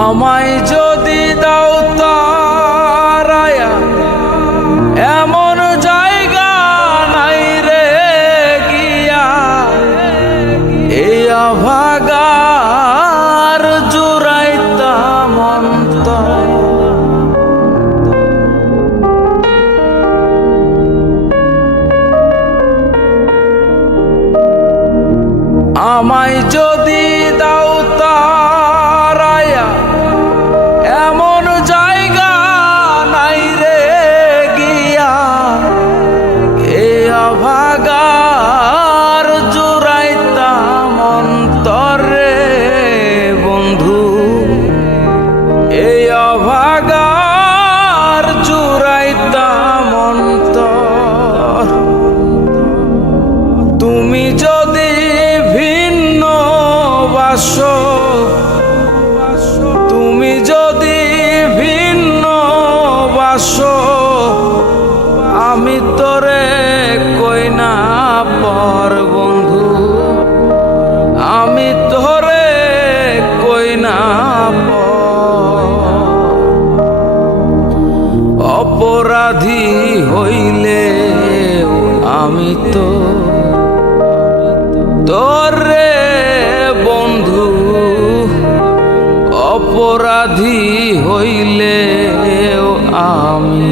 আমায় যদি দাও তারায়া, এমন জায়গা নাই রে গিয়া। এই আভাগার জুড়াইতাম অন্তর। আমায় যদি দাও তারায়া এ অভাগার জুড়াইতাম অন্তরে বন্ধু। এই আমি তো তোরে বন্ধু অপরাধী হইলে আমি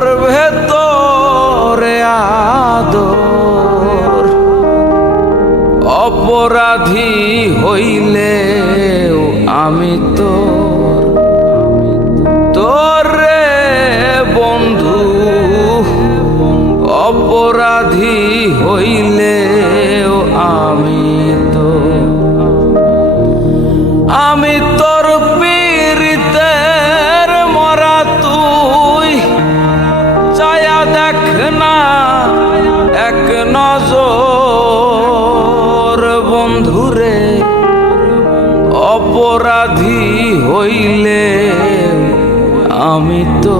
কে করবে তোরে আদর। অপরাধী হইলে আমি তো অপরাধী হইলে আমি তো